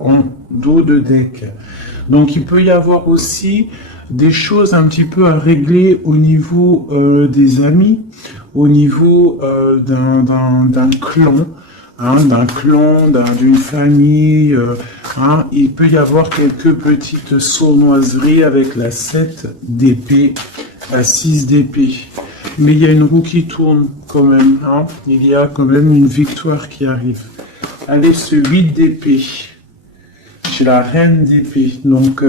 en dos de deck. Donc il peut y avoir aussi des choses un petit peu à régler au niveau des amis, au niveau d'un clan, d'une famille. Il peut y avoir quelques petites sournoiseries avec la 7 d'épée, la 6 d'épée. Mais il y a une roue qui tourne quand même. Il y a quand même une victoire qui arrive. Allez, ce 8 d'épée. J'ai la reine d'épée. Donc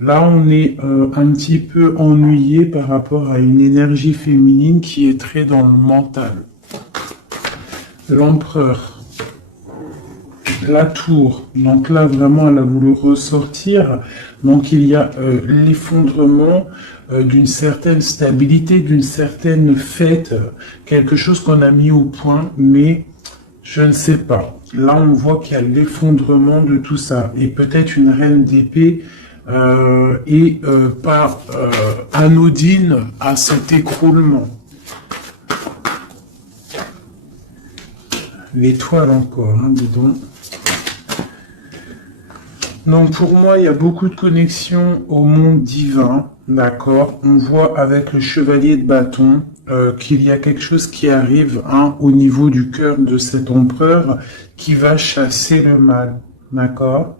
là, on est un petit peu ennuyé par rapport à une énergie féminine qui est très dans le mental. L'empereur. La tour. Donc là, vraiment, elle a voulu ressortir. Donc il y a l'effondrement d'une certaine stabilité, d'une certaine fête, quelque chose qu'on a mis au point, mais je ne sais pas. Là, on voit qu'il y a l'effondrement de tout ça. Et peut-être une reine d'épée et pas anodine à cet écroulement. L'étoile encore, dis donc. Donc pour moi, il y a beaucoup de connexions au monde divin, d'accord. On voit avec le chevalier de bâton qu'il y a quelque chose qui arrive au niveau du cœur de cet empereur qui va chasser le mal, d'accord.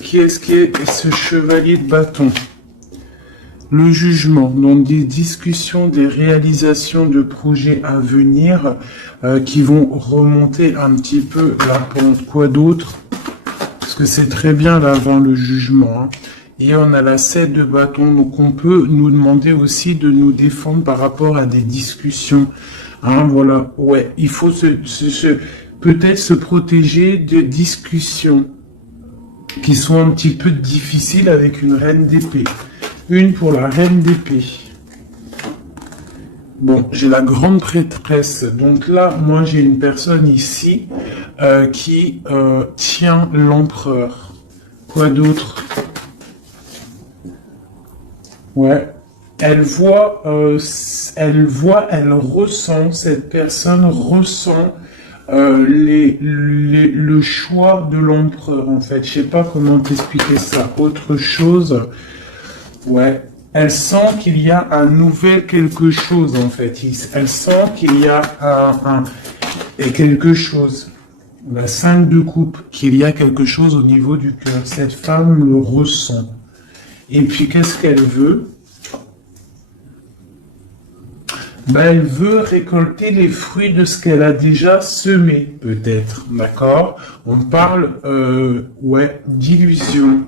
Qui est-ce qui est ce chevalier de bâton? Le jugement, donc des discussions, des réalisations de projets à venir qui vont remonter un petit peu la pente. Quoi d'autre? Parce que c'est très bien là avant le jugement. Et on a la 7 de bâton, donc on peut nous demander aussi de nous défendre par rapport à des discussions. Voilà, ouais, il faut peut-être se protéger de discussions qui sont un petit peu difficiles avec une reine d'épée. Une pour la reine d'épée. Bon, j'ai la grande prêtresse. Donc là, moi, j'ai une personne ici qui tient l'empereur. Quoi d'autre? Ouais. Elle ressent, cette personne ressent le choix de l'empereur, en fait. Je sais pas comment t'expliquer ça. Autre chose... Ouais, elle sent qu'il y a un nouvel quelque chose en fait. Elle sent qu'il y a quelque chose. La 5 de coupe, qu'il y a quelque chose au niveau du cœur. Cette femme le ressent. Et puis qu'est-ce qu'elle veut? Elle veut récolter les fruits de ce qu'elle a déjà semé, peut-être. D'accord? On parle, d'illusion.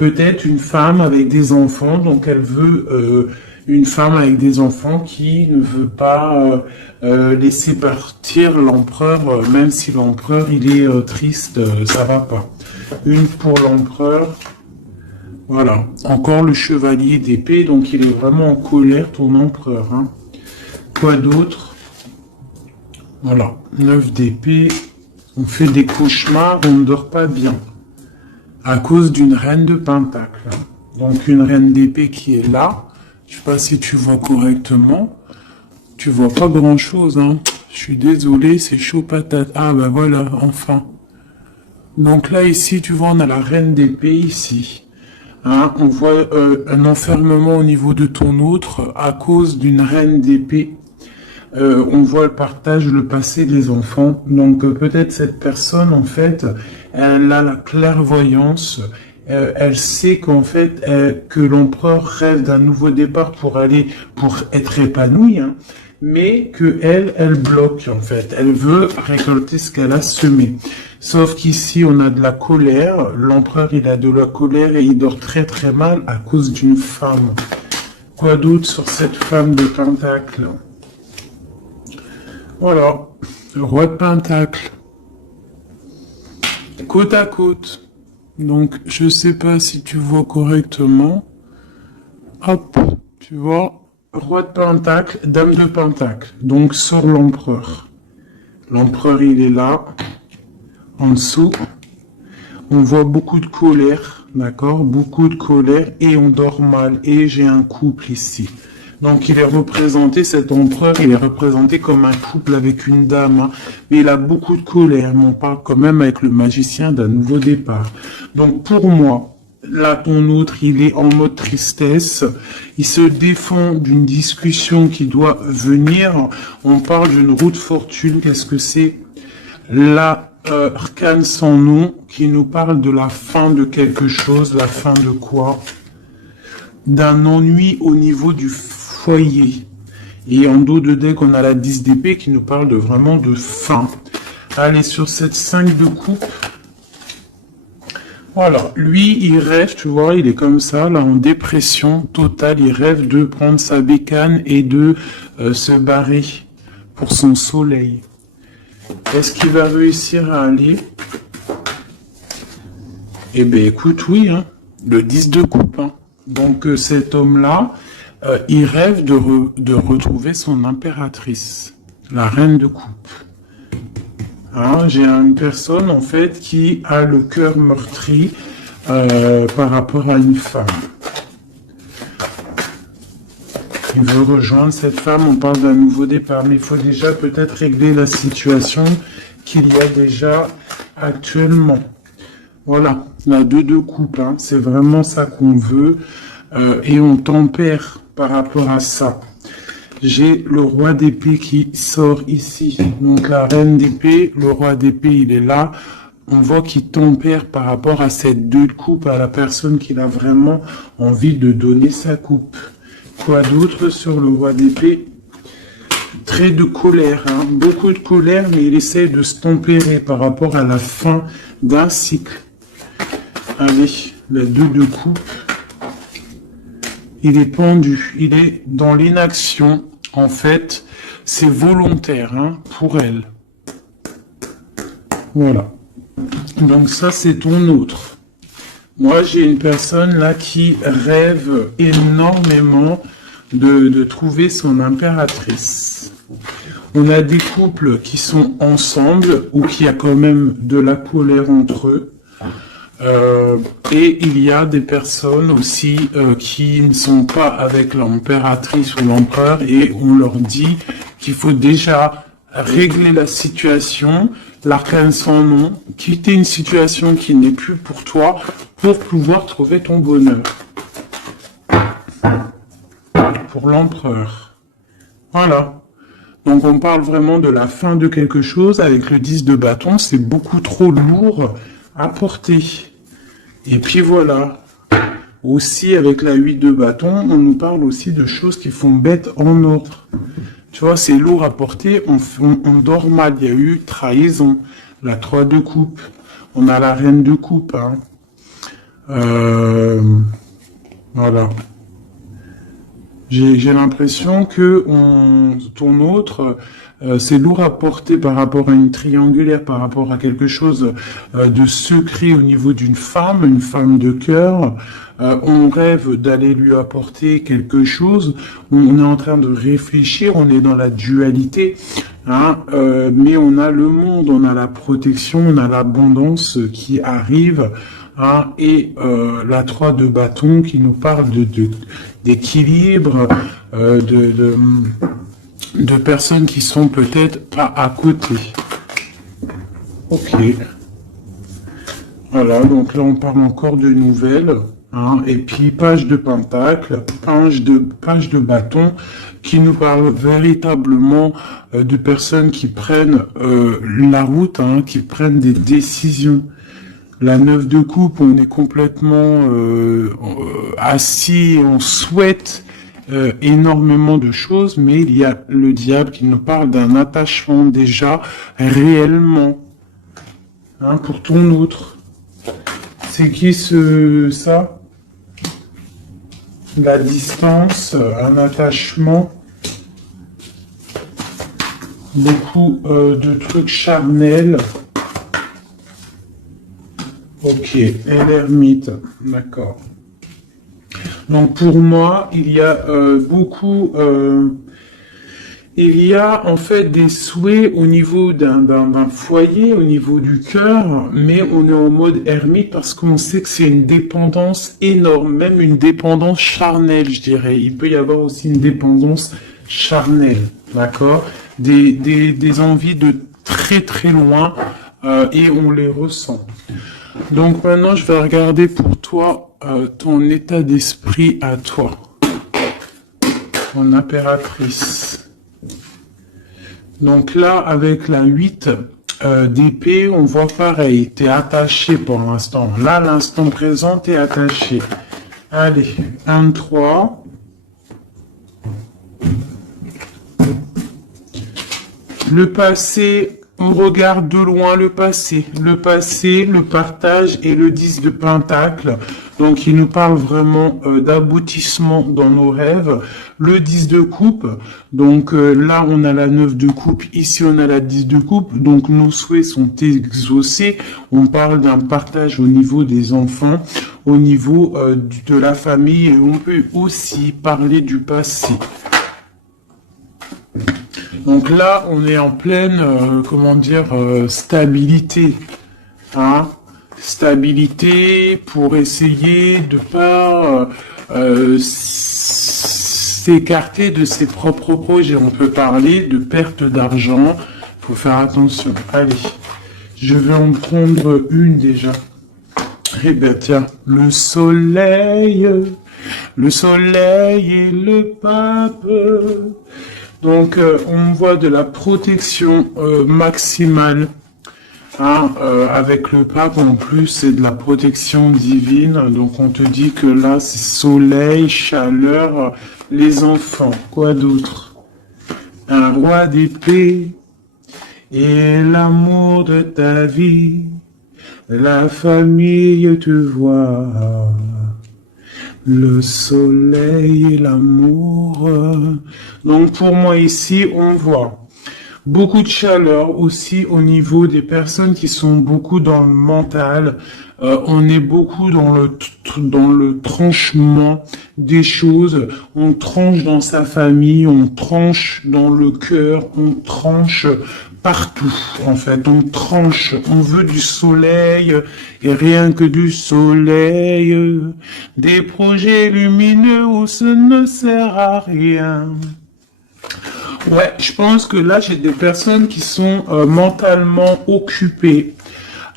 Peut-être une femme avec des enfants, donc elle veut une femme avec des enfants qui ne veut pas laisser partir l'empereur, même si l'empereur il est triste, ça va pas. Une pour l'empereur, voilà. Encore le chevalier d'épée, donc il est vraiment en colère, ton empereur. Quoi d'autre? Voilà, 9 d'épée, on fait des cauchemars, on ne dort pas bien. À cause d'une reine de pentacle. Donc une reine d'épée qui est là. Je sais pas si tu vois correctement. Tu vois pas grand chose, Je suis désolé, c'est chaud patate. Ah bah voilà, enfin. Donc là ici, tu vois, on a la reine d'épée ici. On voit un enfermement au niveau de ton autre à cause d'une reine d'épée. On voit le partage, le passé des enfants. Donc peut-être cette personne, en fait, elle a la clairvoyance. Elle sait qu'en fait, que l'empereur rêve d'un nouveau départ pour être épanoui, mais que elle bloque, en fait. Elle veut récolter ce qu'elle a semé. Sauf qu'ici, on a de la colère. L'empereur, il a de la colère et il dort très très mal à cause d'une femme. Quoi d'autre sur cette femme de pentacle? Voilà, le roi de pentacle, côte à côte. Donc, je sais pas si tu vois correctement. Hop, tu vois, roi de pentacle, dame de pentacle. Donc, sur l'empereur. L'empereur, il est là, en dessous. On voit beaucoup de colère, d'accord? Beaucoup de colère et on dort mal. Et j'ai un couple ici. Donc il est représenté, cet empereur, il est représenté comme un couple avec une dame, hein. Mais il a beaucoup de colère, mais on parle quand même avec le magicien d'un nouveau départ. Donc pour moi, là ton autre, il est en mode tristesse, il se défend d'une discussion qui doit venir, on parle d'une roue de fortune, qu'est-ce que c'est? La arcane sans nom qui nous parle de la fin de quelque chose, la fin de quoi? D'un ennui au niveau du foyer. Et en dos de deck, on a la 10 d'épée qui nous parle de vraiment de fin. Allez, sur cette 5 de coupe. Voilà, lui, il rêve, tu vois, il est comme ça, là, en dépression totale. Il rêve de prendre sa bécane et de se barrer pour son soleil. Est-ce qu'il va réussir à aller? Eh bien, écoute, oui, hein, le 10 de coupe. Hein. Donc, cet homme-là, il rêve de retrouver son impératrice, la reine de coupe. Hein, j'ai une personne, en fait, qui a le cœur meurtri par rapport à une femme. Il veut rejoindre cette femme, on parle d'un nouveau départ, mais il faut déjà peut-être régler la situation qu'il y a déjà actuellement. Voilà, la 2 de coupe, hein, c'est vraiment ça qu'on veut, et on tempère par rapport à ça. J'ai le roi d'épée qui sort ici, donc la reine d'épée, le roi d'épée, il est là. On voit qu'il tempère par rapport à cette 2 de coupe, à la personne qui a vraiment envie de donner sa coupe. Quoi d'autre sur le roi d'épée? Très de colère, hein, beaucoup de colère, mais il essaie de se tempérer par rapport à la fin d'un cycle. Allez, la 2 de coupe. Il est pendu, il est dans l'inaction. En fait, c'est volontaire, hein, pour elle. Voilà. Donc ça, c'est ton autre. Moi, j'ai une personne là qui rêve énormément de trouver son impératrice. On a des couples qui sont ensemble ou qui a quand même de la colère entre eux. Et il y a des personnes aussi qui ne sont pas avec l'impératrice ou l'empereur et on leur dit qu'il faut déjà régler la situation, l'arcane sans nom, quitter une situation qui n'est plus pour toi pour pouvoir trouver ton bonheur. Pour l'empereur. Voilà. Donc on parle vraiment de la fin de quelque chose. Avec le 10 de bâton, c'est beaucoup trop lourd à porter. Et puis voilà. Aussi avec la 8 de bâton, on nous parle aussi de choses qui font bête en ordre. Tu vois, c'est lourd à porter, on dort mal. Il y a eu trahison. La 3 de coupe. On a la reine de coupe. Hein. Voilà. J'ai l'impression que ton autre, c'est lourd à porter par rapport à une triangulaire, par rapport à quelque chose de secret au niveau d'une femme, une femme de cœur. On rêve d'aller lui apporter quelque chose. On est en train de réfléchir, on est dans la dualité. Hein, mais on a le monde, on a la protection, on a l'abondance qui arrive. Hein, et la 3 de bâton qui nous parle d'équilibre, de personnes qui sont peut-être pas à côté. Ok. Voilà, donc là on parle encore de nouvelles. Hein, et puis page de pentacle, page de bâton, qui nous parle véritablement de personnes qui prennent la route, hein, qui prennent des décisions. La 9 de coupe, on est complètement assis, on souhaite énormément de choses, mais il y a le diable qui nous parle d'un attachement déjà réellement, hein, pour ton autre. C'est qui ça? La distance, un attachement, beaucoup de trucs charnels. Ok, et l'ermite, d'accord. Donc pour moi, il y a beaucoup Il y a en fait des souhaits au niveau d'un foyer, au niveau du cœur, mais on est en mode ermite parce qu'on sait que c'est une dépendance énorme, même une dépendance charnelle, je dirais. Il peut y avoir aussi une dépendance charnelle, d'accord? Des envies de très très loin et on les ressent. Donc maintenant, je vais regarder pour toi ton état d'esprit à toi, ton impératrice. Donc là, avec la 8 d'épée, on voit pareil. T'es attaché pour l'instant. Là, l'instant présent, t'es attaché. Allez, 1, 3. Le passé, on regarde de loin le passé. Le passé, le partage et le 10 de pentacle. Donc, il nous parle vraiment d'aboutissement dans nos rêves. Le 10 de coupe. Donc, là, on a la 9 de coupe. Ici, on a la 10 de coupe. Donc, nos souhaits sont exaucés. On parle d'un partage au niveau des enfants, au niveau de la famille. Et on peut aussi parler du passé. Donc là, on est en pleine, stabilité. Hein, stabilité pour essayer de pas s'écarter de ses propres projets. On peut parler de perte d'argent. Faut faire attention. Allez, je vais en prendre une déjà. Eh ben tiens, le soleil et le pape. Donc, on voit de la protection maximale. Hein, avec le pape, en plus, c'est de la protection divine. Donc, on te dit que là, c'est soleil, chaleur, les enfants. Quoi d'autre? Un roi d'épée et l'amour de ta vie. La famille te voit. Le soleil et l'amour. Donc pour moi ici, on voit beaucoup de chaleur aussi au niveau des personnes qui sont beaucoup dans le mental. On est beaucoup dans le tranchement des choses. On tranche dans sa famille, on tranche dans le cœur, on tranche partout, en fait. On tranche, on veut du soleil, et rien que du soleil. Des projets lumineux où ce ne sert à rien. Ouais, je pense que là, j'ai des personnes qui sont mentalement occupées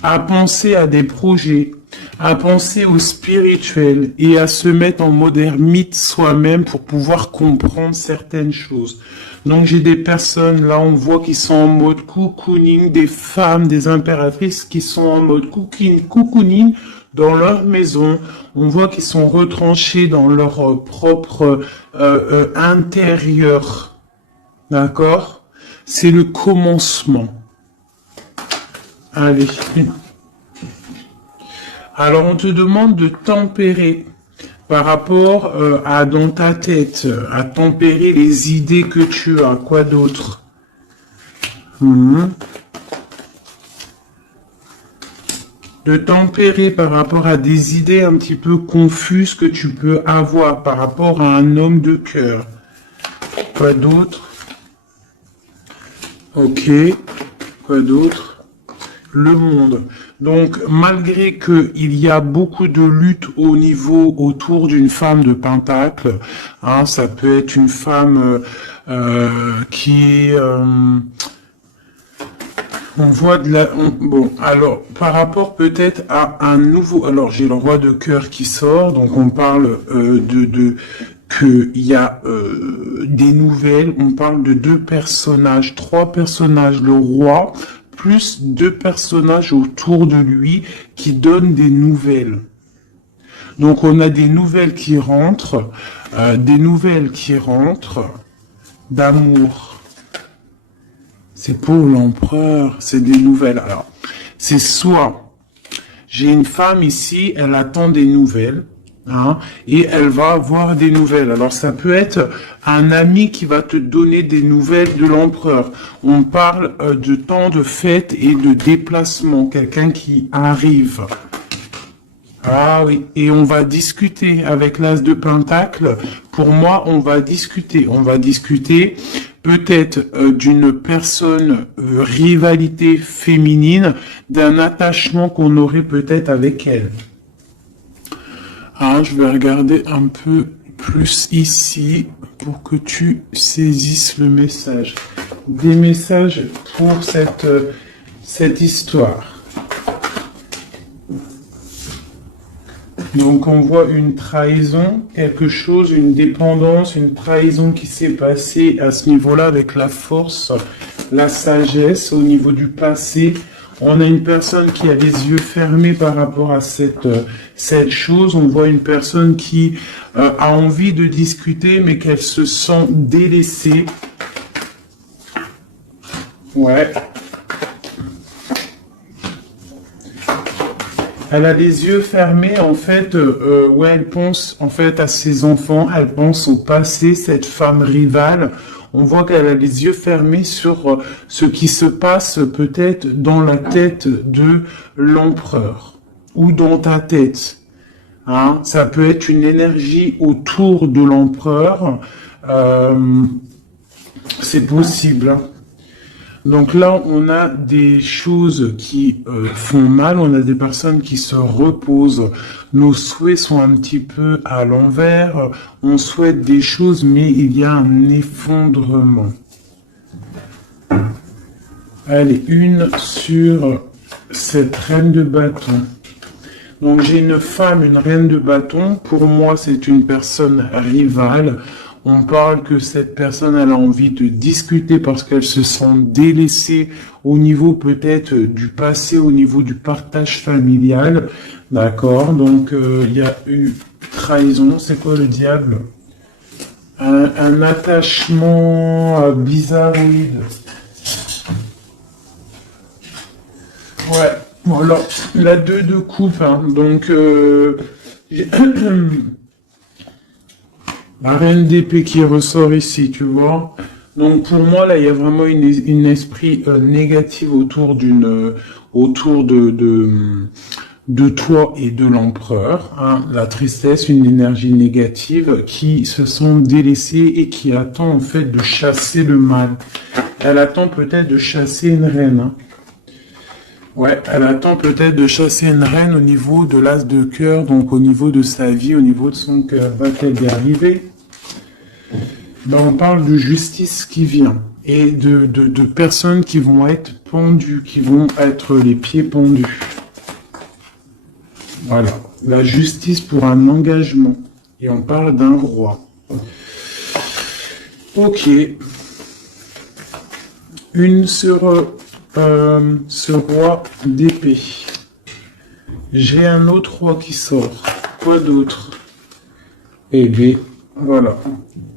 à penser à des projets, à penser au spirituel et à se mettre en mode ermite soi-même pour pouvoir comprendre certaines choses. Donc j'ai des personnes, là on voit qui sont en mode cocooning, des femmes, des impératrices qui sont en mode cocooning dans leur maison. On voit qu'ils sont retranchés dans leur propre intérieur. D'accord? C'est le commencement. Allez. Alors on te demande de tempérer par rapport à dans ta tête, à tempérer les idées que tu as. Quoi d'autre? De tempérer par rapport à des idées un petit peu confuses que tu peux avoir par rapport à un homme de cœur. Quoi d'autre? Ok. Quoi d'autre? Le monde. Donc, malgré que il y a beaucoup de lutte au niveau autour d'une femme de pentacle, hein, ça peut être une femme qui on voit de la... bon, alors, par rapport peut-être à un nouveau... Alors, j'ai le roi de cœur qui sort, donc on parle qu'il y a des nouvelles, on parle de 2 personnages, 3 personnages, le roi, plus 2 personnages autour de lui qui donnent des nouvelles. Donc on a des nouvelles qui rentrent d'amour. C'est pour l'empereur, c'est des nouvelles. Alors, c'est soit, j'ai une femme ici, elle attend des nouvelles, hein, et elle va avoir des nouvelles. Alors, ça peut être un ami qui va te donner des nouvelles de l'empereur. On parle de temps de fête et de déplacement, quelqu'un qui arrive. Ah oui, et on va discuter avec l'as de pentacle. Pour moi, on va discuter peut-être d'une personne, rivalité féminine, d'un attachement qu'on aurait peut-être avec elle. Ah, je vais regarder un peu plus ici pour que tu saisisses le message. Des messages pour cette histoire. Donc on voit une trahison, quelque chose, une dépendance, une trahison qui s'est passée à ce niveau-là avec la force, la sagesse au niveau du passé. On a une personne qui a les yeux fermés par rapport à cette chose. On voit une personne qui a envie de discuter mais qu'elle se sent délaissée. Ouais. Elle a les yeux fermés, en fait, ouais, elle pense, en fait, à ses enfants, elle pense au passé, cette femme rivale. On voit qu'elle a les yeux fermés sur ce qui se passe peut-être dans la tête de l'empereur, ou dans ta tête. Hein? Ça peut être une énergie autour de l'empereur, c'est possible, hein. Donc là, on a des choses qui font mal, on a des personnes qui se reposent, nos souhaits sont un petit peu à l'envers, on souhaite des choses, mais il y a un effondrement. Allez, une sur cette reine de bâton. Donc j'ai une femme, une reine de bâton, pour moi c'est une personne rivale. On parle que cette personne, elle a envie de discuter parce qu'elle se sent délaissée au niveau peut-être du passé, au niveau du partage familial. D'accord, donc il y a eu trahison, c'est quoi le diable? Un attachement bizarroïde. Ouais, voilà, la 2 de coupe, hein. Donc la reine d'épée qui ressort ici, tu vois. Donc pour moi, là, il y a vraiment une esprit négatif autour de toi et de l'empereur. Hein. La tristesse, une énergie négative qui se sent délaissée et qui attend en fait de chasser le mal. Elle attend peut-être de chasser une reine. Hein. Ouais, elle attend peut-être de chasser une reine au niveau de l'as de cœur, donc au niveau de sa vie, au niveau de son cœur. Va-t-elle y arriver? Ben, on parle de justice qui vient et de personnes qui vont être pendues, qui vont être les pieds pendus. Voilà, la justice pour un engagement. Et on parle d'un roi. Ok. Une sur ce roi d'épée. J'ai un autre roi qui sort. Quoi d'autre? Eh bien, voilà.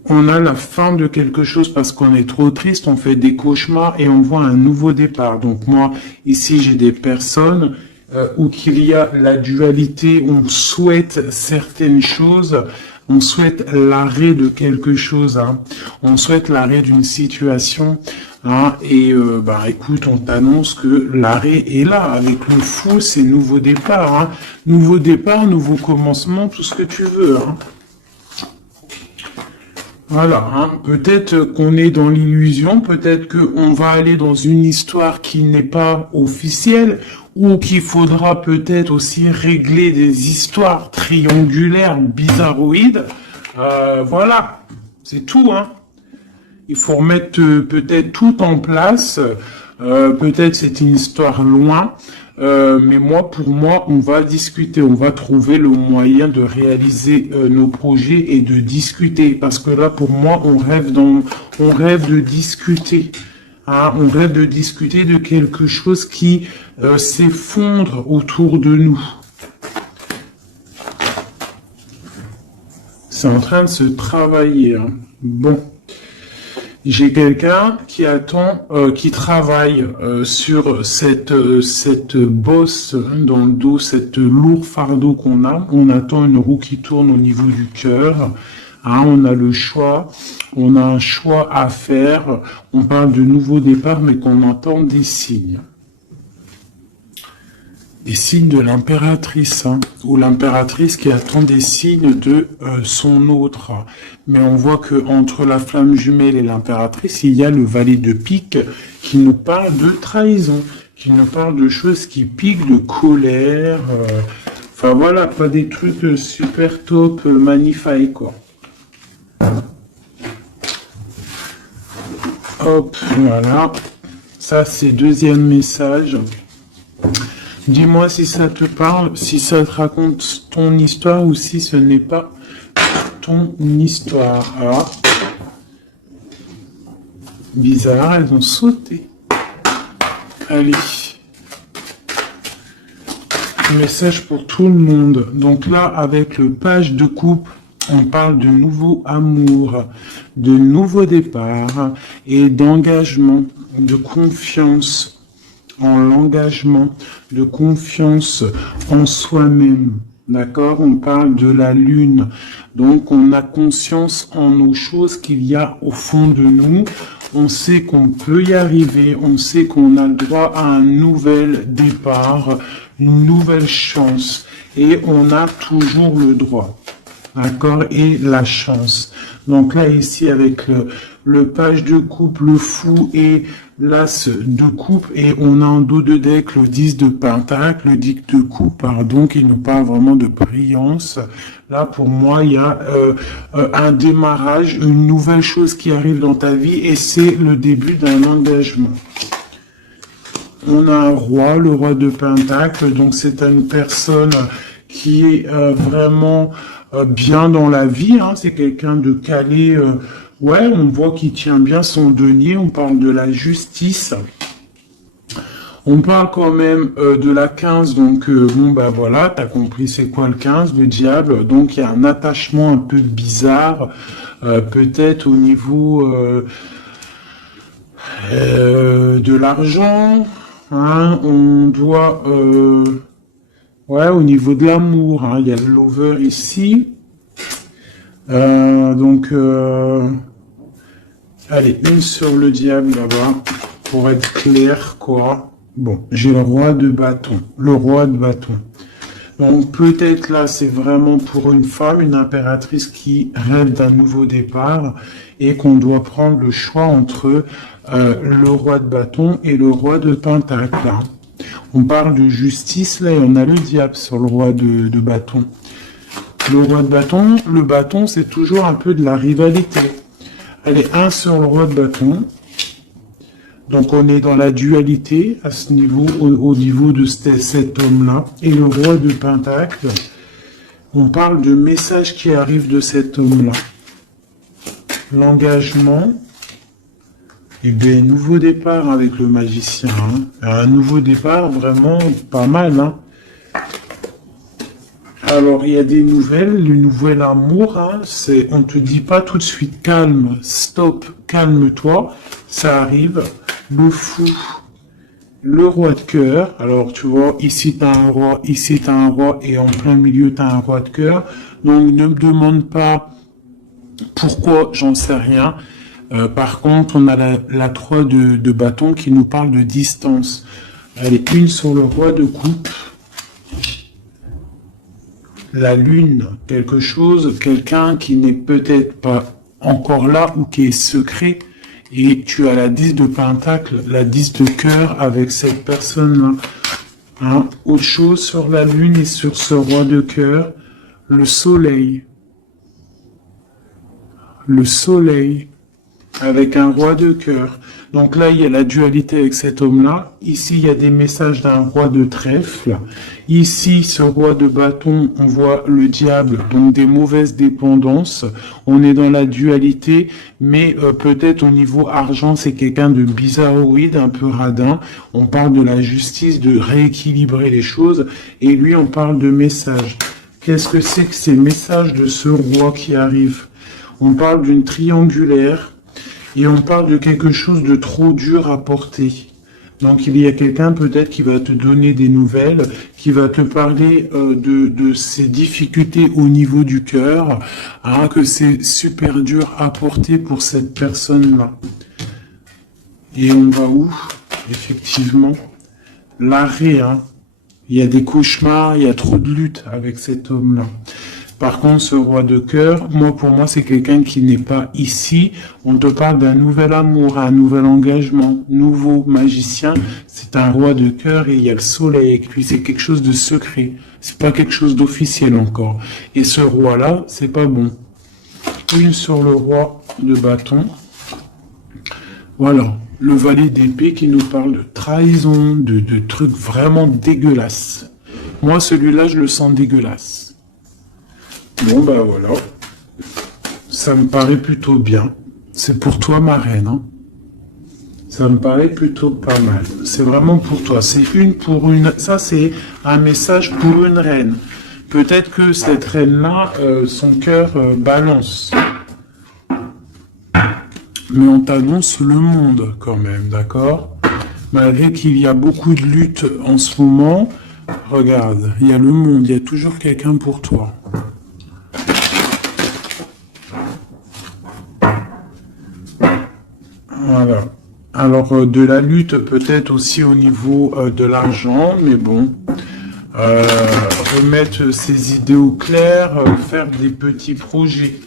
On a la fin de quelque chose parce qu'on est trop triste, on fait des cauchemars et on voit un nouveau départ. Donc moi, ici, j'ai des personnes où qu'il y a la dualité, on souhaite certaines choses, on souhaite l'arrêt de quelque chose, hein. On souhaite l'arrêt d'une situation, hein, et bah écoute, on t'annonce que l'arrêt est là, avec le fou, c'est nouveau départ, hein. Nouveau départ, nouveau commencement, tout ce que tu veux, hein. Voilà, hein. Peut-être qu'on est dans l'illusion, peut-être qu'on va aller dans une histoire qui n'est pas officielle, ou qu'il faudra peut-être aussi régler des histoires triangulaires, bizarroïdes. Voilà, c'est tout, hein. Il faut remettre peut-être tout en place. Peut-être c'est une histoire loin. Mais moi, pour moi, on va discuter, on va trouver le moyen de réaliser nos projets et de discuter. Parce que là, pour moi, on rêve de discuter. Hein, on rêve de discuter de quelque chose qui s'effondre autour de nous. C'est en train de se travailler. Hein. Bon. J'ai quelqu'un qui attend, qui travaille sur cette bosse dans le dos, cette lourd fardeau qu'on a. On attend une roue qui tourne au niveau du cœur. Hein, on a le choix, on a un choix à faire. On parle de nouveau départ, mais qu'on entend des signes. des signes de l'impératrice, hein, ou l'impératrice qui attend des signes de son autre. Mais on voit que entre la flamme jumelle et l'impératrice, il y a le valet de pique qui nous parle de trahison, qui nous parle de choses qui piquent, de colère. Enfin voilà, pas des trucs super top, magnifiques quoi. Hop, voilà. Ça c'est deuxième message. Dis-moi si ça te parle, si ça te raconte ton histoire ou si ce n'est pas ton histoire. Alors, bizarre, elles ont sauté. Allez. Message pour tout le monde. Donc là, avec le page de coupe, on parle de nouveau amour, de nouveau départ et d'engagement, de confiance en l'engagement, de confiance en soi-même. D'accord? On parle de la lune. Donc, on a conscience en nos choses qu'il y a au fond de nous. On sait qu'on peut y arriver. On sait qu'on a le droit à un nouvel départ, une nouvelle chance. Et on a toujours le droit. D'accord? Et la chance. Donc là, ici, avec le page de coupe, le fou et l'as de coupe, et on a en dos de deck le 10 de pentacle, le 10 de coupe, pardon, qui nous parle vraiment de brillance. Là, pour moi, il y a un démarrage, une nouvelle chose qui arrive dans ta vie, et c'est le début d'un engagement. On a un roi, le roi de pentacle, donc c'est une personne qui est vraiment bien dans la vie, hein, c'est quelqu'un de calé, ouais, on voit qu'il tient bien son denier, on parle de la justice, on parle quand même de la 15, donc bon bah voilà, t'as compris c'est quoi le 15, le diable, donc il y a un attachement un peu bizarre, peut-être au niveau de l'argent, hein, on doit... ouais, au niveau de l'amour, hein, il y a le lover ici. Donc, allez, une sur le diable là-bas, pour être clair, quoi. Bon, j'ai le roi de bâton. Le roi de bâton. Donc, peut-être là, c'est vraiment pour une femme, une impératrice qui rêve d'un nouveau départ et qu'on doit prendre le choix entre le roi de bâton et le roi de pentacle. Hein. On parle de justice, là, et on a le diable sur le roi de bâton. Le roi de bâton, le bâton, c'est toujours un peu de la rivalité. Allez, un sur le roi de bâton. Donc, on est dans la dualité à ce niveau, au niveau de cet homme-là. Et le roi de pentacle, on parle de messages qui arrivent de cet homme-là. L'engagement. Et bien, nouveau départ avec le magicien. Hein. Un nouveau départ vraiment pas mal. Hein. Alors, il y a des nouvelles, le nouvel amour. Hein, c'est, on te dit pas tout de suite calme, stop, calme-toi. Ça arrive. Le fou, le roi de cœur. Alors, tu vois, ici tu as un roi, ici tu as un roi, et en plein milieu tu as un roi de cœur. Donc, ne me demande pas pourquoi, j'en sais rien. Par contre, on a la 3 de bâton qui nous parle de distance. Allez, une sur le roi de coupe. La lune, quelque chose, quelqu'un qui n'est peut-être pas encore là ou qui est secret. Et tu as la 10 de pentacle, la 10 de cœur avec cette personne-là. Hein? Autre chose sur la lune et sur ce roi de cœur, le soleil. Le soleil. Avec un roi de cœur. Donc là, il y a la dualité avec cet homme-là. Ici, il y a des messages d'un roi de trèfle. Ici, ce roi de bâton, on voit le diable, donc des mauvaises dépendances. On est dans la dualité, mais peut-être au niveau argent, c'est quelqu'un de bizarroïde, un peu radin. On parle de la justice, de rééquilibrer les choses. Et lui, on parle de messages. Qu'est-ce que c'est que ces messages de ce roi qui arrive? On parle d'une triangulaire. Et on parle de quelque chose de trop dur à porter. Donc il y a quelqu'un peut-être qui va te donner des nouvelles, qui va te parler de ses difficultés au niveau du cœur, hein, que c'est super dur à porter pour cette personne-là. Et on va où? Effectivement, l'arrêt, hein. Il y a des cauchemars, il y a trop de lutte avec cet homme-là. Par contre, ce roi de cœur, pour moi, c'est quelqu'un qui n'est pas ici. On te parle d'un nouvel amour, un nouvel engagement, nouveau magicien. C'est un roi de cœur et il y a le soleil avec lui. C'est quelque chose de secret. C'est pas quelque chose d'officiel encore. Et ce roi-là, c'est pas bon. Une sur le roi de bâton. Voilà. Le valet d'épée qui nous parle de trahison, de trucs vraiment dégueulasses. Moi, celui-là, je le sens dégueulasse. Bon, bah voilà. Ça me paraît plutôt bien. C'est pour toi, ma reine. Hein. Ça me paraît plutôt pas mal. C'est vraiment pour toi. C'est une pour une. Ça, c'est un message pour une reine. Peut-être que cette reine-là, son cœur balance. Mais on t'annonce le monde quand même, d'accord? Malgré qu'il y a beaucoup de luttes en ce moment, regarde, il y a le monde, il y a toujours quelqu'un pour toi. Voilà. Alors, de la lutte peut-être aussi au niveau de l'argent, mais bon, remettre ses idées au clair, faire des petits projets.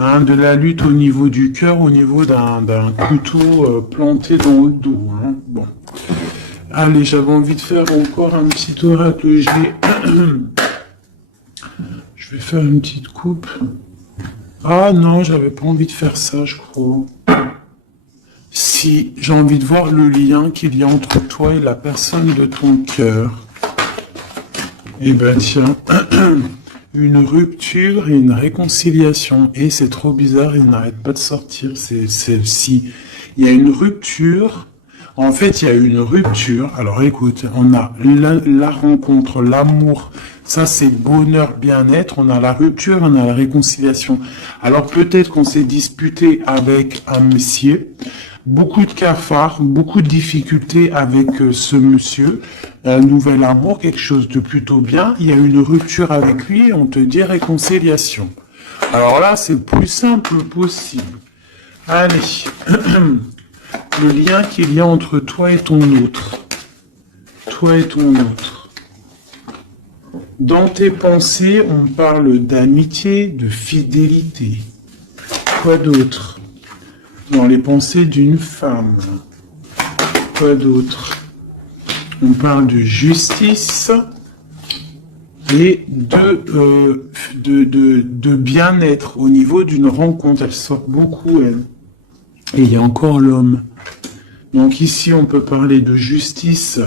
Hein, de la lutte au niveau du cœur, au niveau d'un couteau planté dans le dos. Hein. Bon. Allez, j'avais envie de faire encore un petit oracle. Je vais faire une petite coupe. Ah non, j'avais pas envie de faire ça, je crois. Si, j'ai envie de voir le lien qu'il y a entre toi et la personne de ton cœur. Eh ben tiens, une rupture et une réconciliation. Et c'est trop bizarre, il n'arrête pas de sortir. C'est si. Il y a une rupture. En fait, il y a une rupture. Alors écoute, on a la rencontre, l'amour. Ça, c'est bonheur, bien-être. On a la rupture, on a la réconciliation. Alors peut-être qu'on s'est disputé avec un monsieur. Beaucoup de cafards, beaucoup de difficultés avec ce monsieur. Un nouvel amour, quelque chose de plutôt bien. Il y a une rupture avec lui et on te dit réconciliation. Alors là, c'est le plus simple possible. Allez. Le lien qu'il y a entre toi et ton autre. Toi et ton autre. Dans tes pensées, on parle d'amitié, de fidélité. Quoi d'autre? Dans les pensées d'une femme. Quoi d'autre? On parle de justice et de bien-être au niveau d'une rencontre. Elle sort beaucoup, elle. Et il y a encore l'homme. Donc ici, on peut parler de justice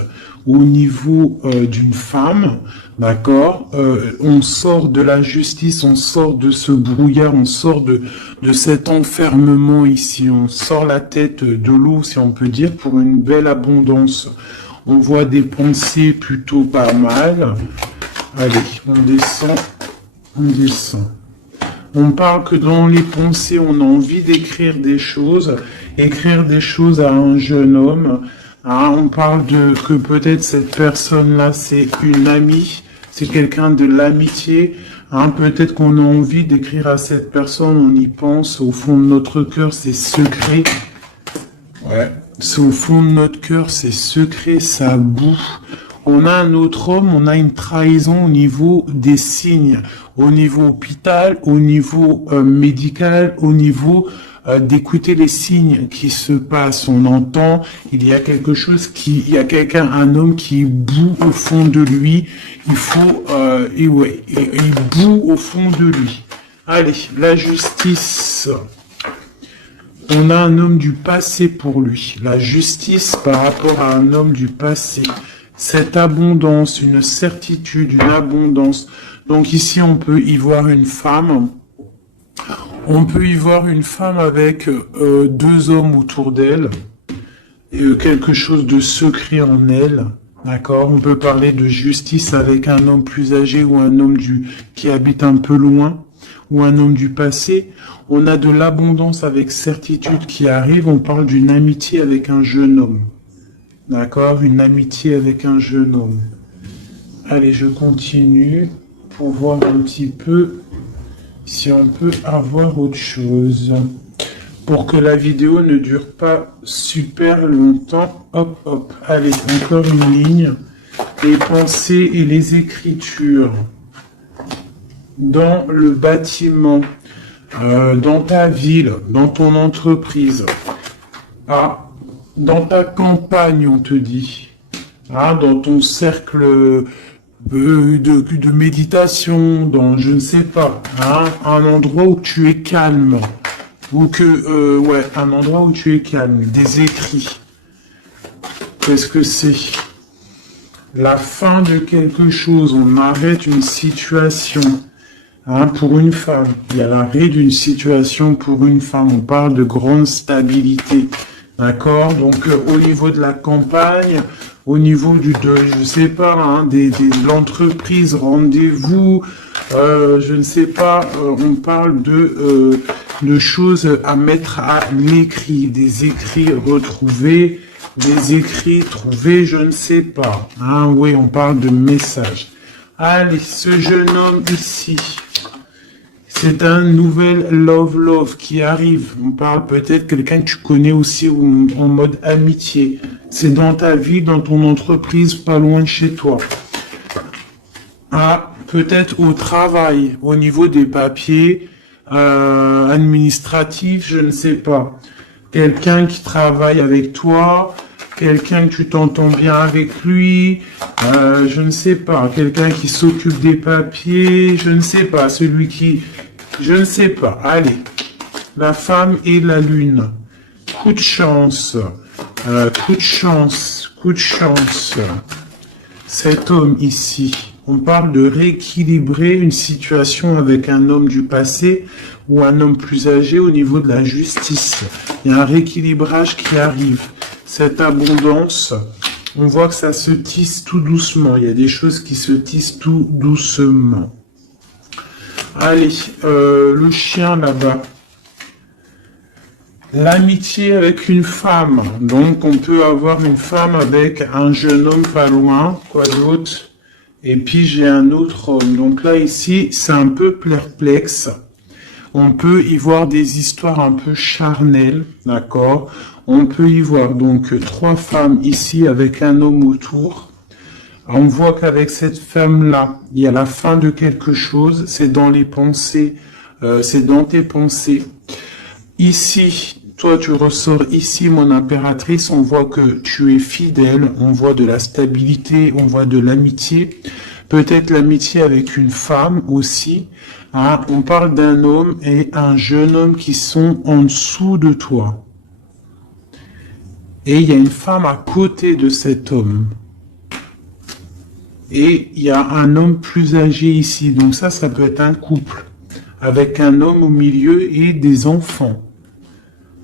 au niveau d'une femme, d'accord? On sort de la justice, on sort de ce brouillard, on sort de cet enfermement ici, on sort la tête de l'eau, si on peut dire, pour une belle abondance. On voit des pensées plutôt pas mal. Allez, on descend, on descend. On parle que dans les pensées, on a envie d'écrire des choses à un jeune homme. Hein, on parle que peut-être cette personne-là, c'est une amie, c'est quelqu'un de l'amitié. Hein, peut-être qu'on a envie d'écrire à cette personne, on y pense, au fond de notre cœur, c'est secret. Ouais. C'est au fond de notre cœur, c'est secret, ça boue. On a un autre homme, on a une trahison au niveau des signes, au niveau hôpital, au niveau médical, au niveau d'écouter les signes qui se passent. On entend, il y a quelque chose il y a quelqu'un, un homme qui boue au fond de lui. Il faut, il boue au fond de lui. Allez, la justice. On a un homme du passé pour lui. La justice par rapport à un homme du passé. Cette abondance, une certitude, une abondance. Donc ici, on peut y voir une femme. On peut y voir une femme avec deux hommes autour d'elle. Et quelque chose de secret en elle. D'accord? On peut parler de justice avec un homme plus âgé ou un homme qui habite un peu loin. Ou un homme du passé. On a de l'abondance avec certitude qui arrive. On parle d'une amitié avec un jeune homme. D'accord, une amitié avec un jeune homme. Allez, je continue pour voir un petit peu si on peut avoir autre chose. Pour que la vidéo ne dure pas super longtemps. Hop, hop. Allez, encore une ligne. les pensées et les écritures dans le bâtiment, dans ta ville, dans ton entreprise, dans ta campagne, on te dit, dans ton cercle de méditation, dans, je ne sais pas, un endroit où tu es calme, ou un endroit où tu es calme, des écrits. Qu'est-ce que c'est? La fin de quelque chose, on arrête une situation. Pour une femme, il y a l'arrêt d'une situation pour une femme, on parle de grande stabilité. D'accord? Donc, au niveau de la campagne, au niveau je sais pas, de l'entreprise, rendez-vous, je ne sais pas, on parle de choses à mettre à l'écrit, des écrits retrouvés, des écrits trouvés, je ne sais pas. Oui, on parle de messages. Allez, ce jeune homme ici, c'est un nouvel love qui arrive. On parle peut-être quelqu'un que tu connais aussi en mode amitié. C'est dans ta vie, dans ton entreprise, pas loin de chez toi. Peut-être au travail, au niveau des papiers administratifs, je ne sais pas. Quelqu'un qui travaille avec toi, quelqu'un que tu t'entends bien avec lui, je ne sais pas. Quelqu'un qui s'occupe des papiers, je ne sais pas. Je ne sais pas. Allez, la femme et la lune. Coup de chance. Coup de chance. Coup de chance. Cet homme ici. On parle de rééquilibrer une situation avec un homme du passé ou un homme plus âgé au niveau de la justice. Il y a un rééquilibrage qui arrive. Cette abondance, on voit que ça se tisse tout doucement. Il y a des choses qui se tissent tout doucement. Allez, le chien là-bas. L'amitié avec une femme. Donc, on peut avoir une femme avec un jeune homme pas loin. Quoi d'autre? Et puis, j'ai un autre homme. Donc là, ici, c'est un peu perplexe. On peut y voir des histoires un peu charnelles. D'accord? On peut y voir donc 3 femmes ici avec un homme autour. On voit qu'avec cette femme-là, il y a la fin de quelque chose. C'est dans les pensées. C'est dans tes pensées. Ici, toi, tu ressors ici, mon impératrice. On voit que tu es fidèle. On voit de la stabilité. On voit de l'amitié. Peut-être l'amitié avec une femme aussi. On parle d'un homme et un jeune homme qui sont en dessous de toi. Et il y a une femme à côté de cet homme. Et il y a un homme plus âgé ici. Donc ça peut être un couple. Avec un homme au milieu et des enfants.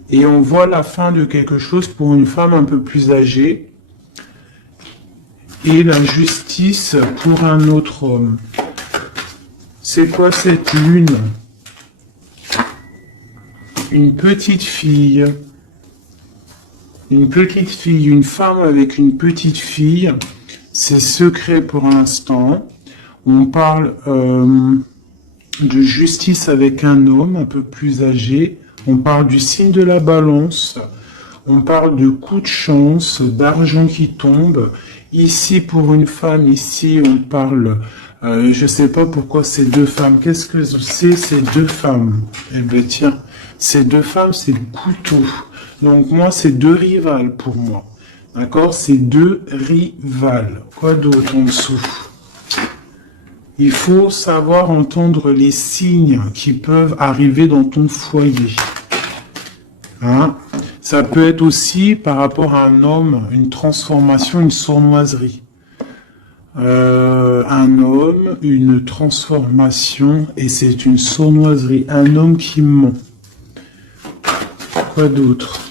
Et on voit la fin de quelque chose pour une femme un peu plus âgée. Et la justice pour un autre homme. C'est quoi cette lune? Une petite fille. Une femme avec une petite fille. C'est secret pour l'instant. On parle de justice avec un homme un peu plus âgé. On parle du signe de la balance. On parle de coup de chance, d'argent qui tombe. Ici, pour une femme, ici, on parle... je ne sais pas pourquoi ces 2 femmes. Qu'est-ce que c'est ces 2 femmes? Eh bien, tiens, ces 2 femmes, c'est le couteau. Donc, moi, c'est 2 rivales pour moi. D'accord? C'est 2 rivales. Quoi d'autre en dessous? Il faut savoir entendre les signes qui peuvent arriver dans ton foyer. Ça peut être aussi par rapport à un homme, une transformation, une sournoiserie. Un homme, une transformation, et c'est une sournoiserie. Un homme qui ment. Quoi d'autre?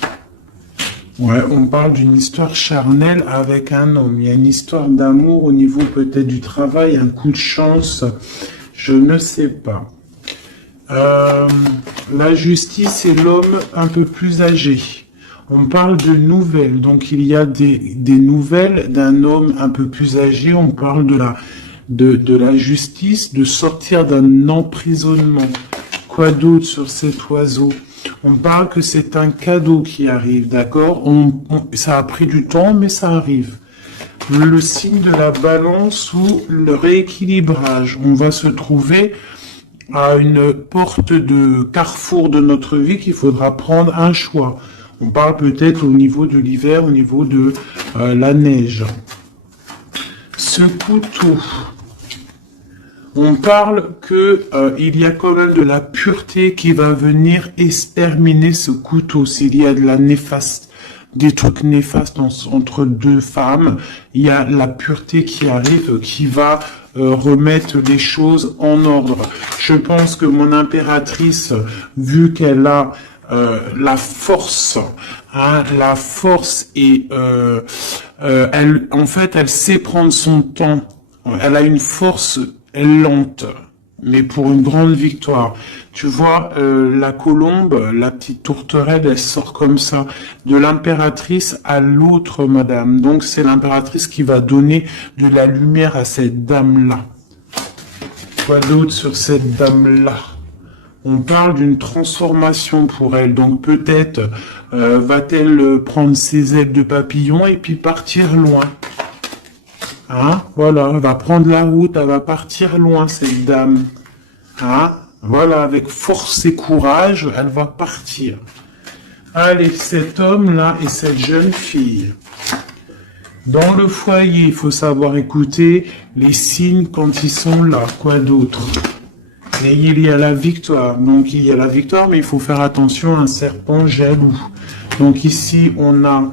Ouais, on parle d'une histoire charnelle avec un homme. Il y a une histoire d'amour au niveau peut-être du travail, un coup de chance, je ne sais pas. La justice et l'homme un peu plus âgé. On parle de nouvelles, donc il y a des nouvelles d'un homme un peu plus âgé. On parle de la justice, de sortir d'un emprisonnement. Quoi d'autre sur cet oiseau? On parle que c'est un cadeau qui arrive, d'accord? Ça a pris du temps, mais ça arrive. le signe de la balance ou le rééquilibrage. On va se trouver à une porte de carrefour de notre vie qu'il faudra prendre un choix. On parle peut-être au niveau de l'hiver, au niveau de la neige. Ce couteau, on parle que il y a quand même de la pureté qui va venir exterminer ce couteau. S'il y a de la néfaste, des trucs néfastes entre deux femmes, il y a la pureté qui arrive, qui va remettre les choses en ordre. Je pense que mon impératrice, vu qu'elle a la force, hein, et elle, en fait, elle sait prendre son temps. Elle a une force lente, mais pour une grande victoire. Tu vois, la colombe, la petite tourterelle, elle sort comme ça, de l'impératrice à l'autre madame. Donc c'est l'impératrice qui va donner de la lumière à cette dame-là. Quoi d'autre sur cette dame-là? On parle d'une transformation pour elle, donc peut-être va-t-elle prendre ses ailes de papillon et puis partir loin. Hein? Voilà, elle va prendre la route, elle va partir loin, cette dame. Hein? Voilà, avec force et courage, elle va partir. Allez, cet homme-là et cette jeune fille. Dans le foyer, il faut savoir écouter les signes quand ils sont là. Quoi d'autre? Et il y a la victoire. Donc, il y a la victoire, mais il faut faire attention à un serpent jaloux. Donc, ici, on a...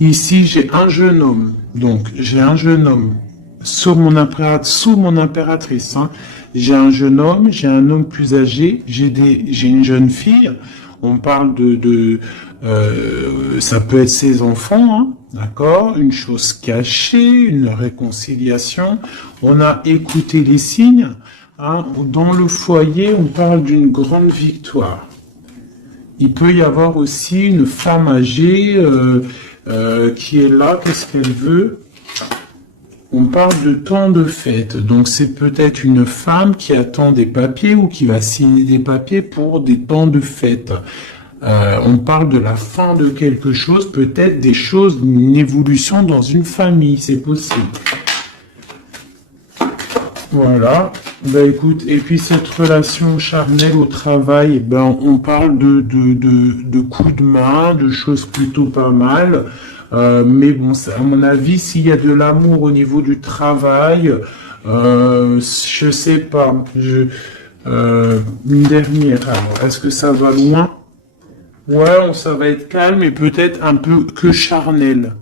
Ici, j'ai un jeune homme. Donc, j'ai un jeune homme sous mon impératrice. Hein. J'ai un jeune homme, j'ai un homme plus âgé, j'ai une jeune fille. On parle ça peut être ses enfants, hein, d'accord? Une chose cachée, une réconciliation. On a écouté les signes. Hein. Dans le foyer, on parle d'une grande victoire. Il peut y avoir aussi une femme âgée qui est là. Qu'est-ce qu'elle veut? On parle de temps de fête. Donc c'est peut-être une femme qui attend des papiers ou qui va signer des papiers pour des temps de fête. On parle de la fin de quelque chose, peut-être des choses, une évolution dans une famille, c'est possible. Voilà. Ben écoute, et puis cette relation charnelle au travail, ben on parle de coups de main, de choses plutôt pas mal. Mais bon, à mon avis, s'il y a de l'amour au niveau du travail, je sais pas. Une dernière. Alors, est-ce que ça va loin? Ouais, ça va être calme et peut-être un peu que charnel.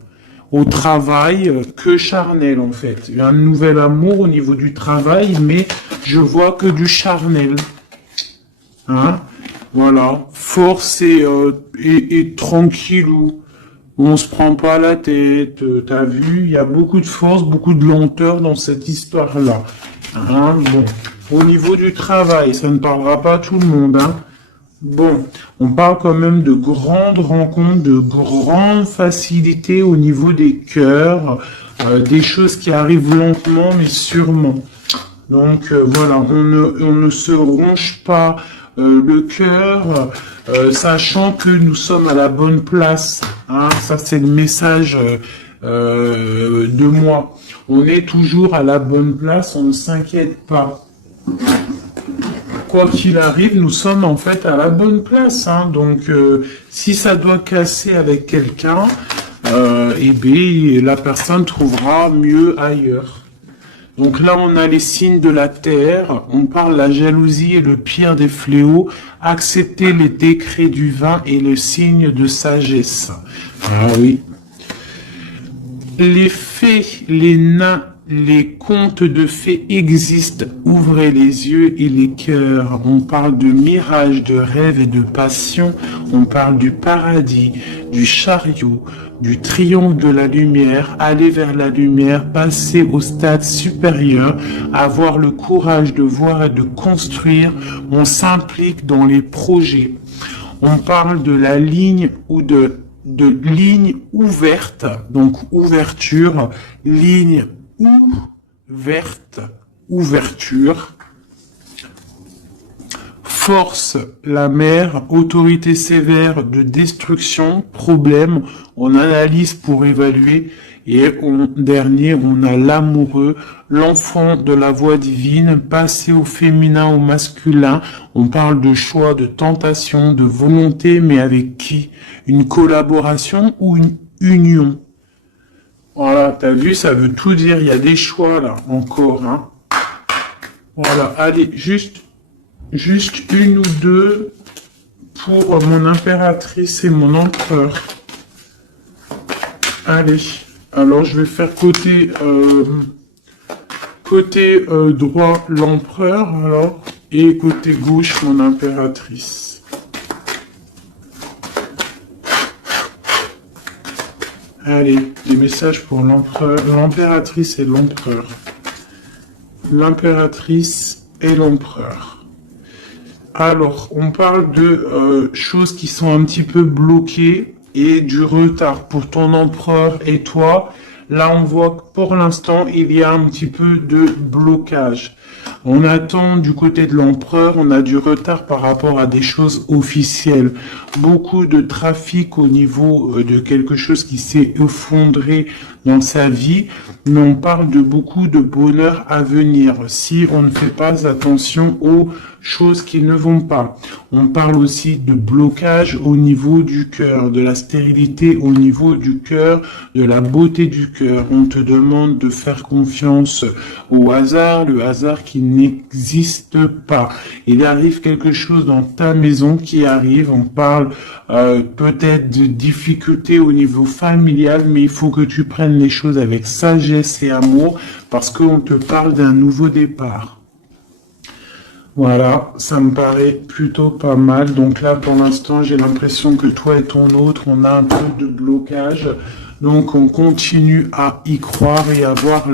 Au travail, que charnel en fait. Il y a un nouvel amour au niveau du travail, mais je vois que du charnel. Hein? Voilà. Force et tranquillou. On se prend pas la tête. T'as vu, il y a beaucoup de force, beaucoup de lenteur dans cette histoire-là. Hein? Bon. Au niveau du travail, ça ne parlera pas à tout le monde, hein. Bon, on parle quand même de grandes rencontres, de grandes facilités au niveau des cœurs, des choses qui arrivent lentement mais sûrement. Donc voilà, on ne se ronge pas le cœur, sachant que nous sommes à la bonne place. Hein, ça c'est le message de moi. On est toujours à la bonne place, on ne s'inquiète pas. Quoi qu'il arrive, nous sommes en fait à la bonne place. Hein. Donc, si ça doit casser avec quelqu'un, eh bien, la personne trouvera mieux ailleurs. Donc là, on a les signes de la terre. On parle de la jalousie et le pire des fléaux. Accepter les décrets du vin et le signe de sagesse. Ah oui. Les fées, les nains, les contes de fées existent. Ouvrez les yeux et les cœurs. On parle de mirage, de rêve et de passion. On parle du paradis, du chariot, du triomphe de la lumière. Aller vers la lumière, passer au stade supérieur, avoir le courage de voir et de construire. On s'implique dans les projets. On parle de la ligne ou de ligne ouverte, donc ouverture, ligne ouverte, ouverture, force, la mer, autorité sévère de destruction, problème, on analyse pour évaluer, Et en dernier, on a l'amoureux, l'enfant de la voix divine, passé au féminin, au masculin. On parle de choix, de tentation, de volonté, mais avec qui? Une collaboration ou une union? Voilà, t'as vu, ça veut tout dire. Il y a des choix là, encore, hein. Voilà, allez, juste une ou deux pour mon impératrice et mon empereur. Allez, alors je vais faire côté droit l'empereur, alors, et côté gauche mon impératrice. Allez, des messages pour l'empereur, l'impératrice et l'empereur. L'impératrice et l'empereur. Alors, on parle de choses qui sont un petit peu bloquées et du retard pour ton empereur et toi. Là, on voit que pour l'instant, il y a un petit peu de blocage. On attend du côté de l'empereur, on a du retard par rapport à des choses officielles. Beaucoup de trafic au niveau de quelque chose qui s'est effondré dans sa vie, mais on parle de beaucoup de bonheur à venir si on ne fait pas attention aux choses qui ne vont pas. On parle aussi de blocage au niveau du cœur, de la stérilité au niveau du cœur, de la beauté du cœur. On te demande de faire confiance au hasard, le hasard qui n'existe pas. Il arrive quelque chose dans ta maison qui arrive, on parle peut-être de difficultés au niveau familial, mais il faut que tu prennes les choses avec sagesse et amour parce qu'on te parle d'un nouveau départ. Voilà, ça me paraît plutôt pas mal. Donc là, pour l'instant, j'ai l'impression que toi et ton autre, on a un peu de blocage. Donc on continue à y croire et avoir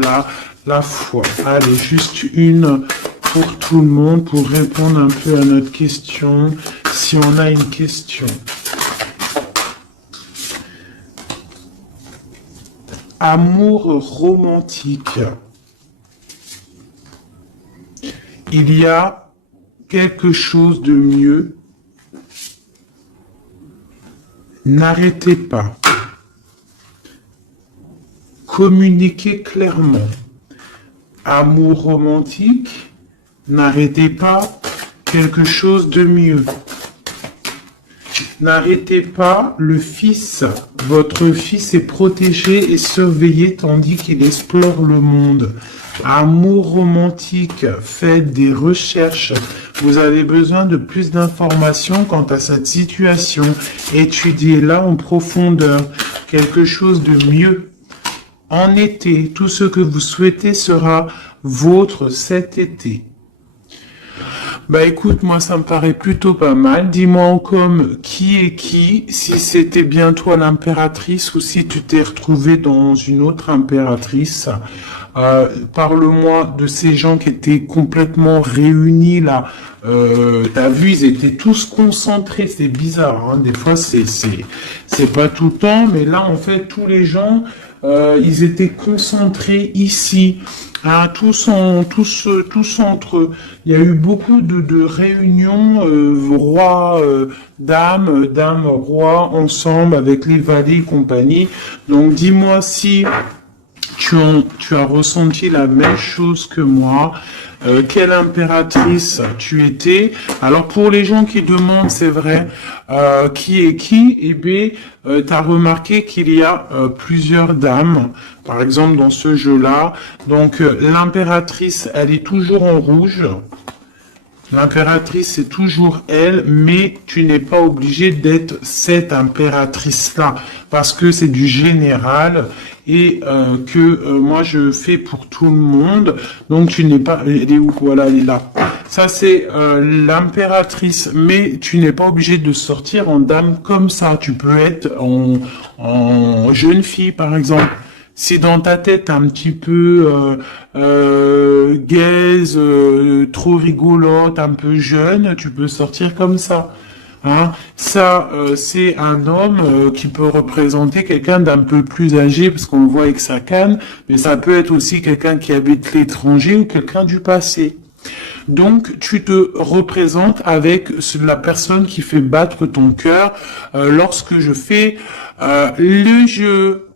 la foi. Allez, juste une pour tout le monde pour répondre un peu à notre question, si on a une question. Amour romantique. Il y a quelque chose de mieux. N'arrêtez pas. Communiquez clairement. Amour romantique, n'arrêtez pas quelque chose de mieux. N'arrêtez pas le fils. Votre fils est protégé et surveillé tandis qu'il explore le monde. Amour romantique, faites des recherches. Vous avez besoin de plus d'informations quant à cette situation. Étudiez-la en profondeur. Quelque chose de mieux. En été, tout ce que vous souhaitez sera vôtre cet été. Bah écoute, moi ça me paraît plutôt pas mal. Dis-moi en com qui est qui, si c'était bien toi l'impératrice ou si tu t'es retrouvé dans une autre impératrice. Parle-moi de ces gens qui étaient complètement réunis là. T'as vu, ils étaient tous concentrés. C'est bizarre, hein. Des fois c'est pas tout le temps, mais là en fait tous les gens ils étaient concentrés ici. Ah, tous entre eux. Il y a eu beaucoup de réunions, roi, dame, roi, ensemble avec les valets et compagnie. Donc dis-moi si tu as ressenti la même chose que moi. Quelle impératrice tu étais? Alors pour les gens qui demandent, c'est vrai, qui est qui? Eh bien, tu as remarqué qu'il y a plusieurs dames, par exemple dans ce jeu-là. Donc l'impératrice, elle est toujours en rouge. L'impératrice, c'est toujours elle, mais tu n'es pas obligé d'être cette impératrice-là, parce que c'est du général et que moi je fais pour tout le monde. Donc tu n'es pas... Elle est où? Voilà, elle est là. Ça, c'est l'impératrice, mais tu n'es pas obligé de sortir en dame comme ça. Tu peux être en jeune fille, par exemple. Si dans ta tête un petit peu gaze, trop rigolote, un peu jeune, tu peux sortir comme ça. Hein? Ça, c'est un homme qui peut représenter quelqu'un d'un peu plus âgé, parce qu'on le voit avec sa canne, mais ça peut être aussi quelqu'un qui habite l'étranger ou quelqu'un du passé. Donc, tu te représentes avec la personne qui fait battre ton cœur lorsque je fais le jeu.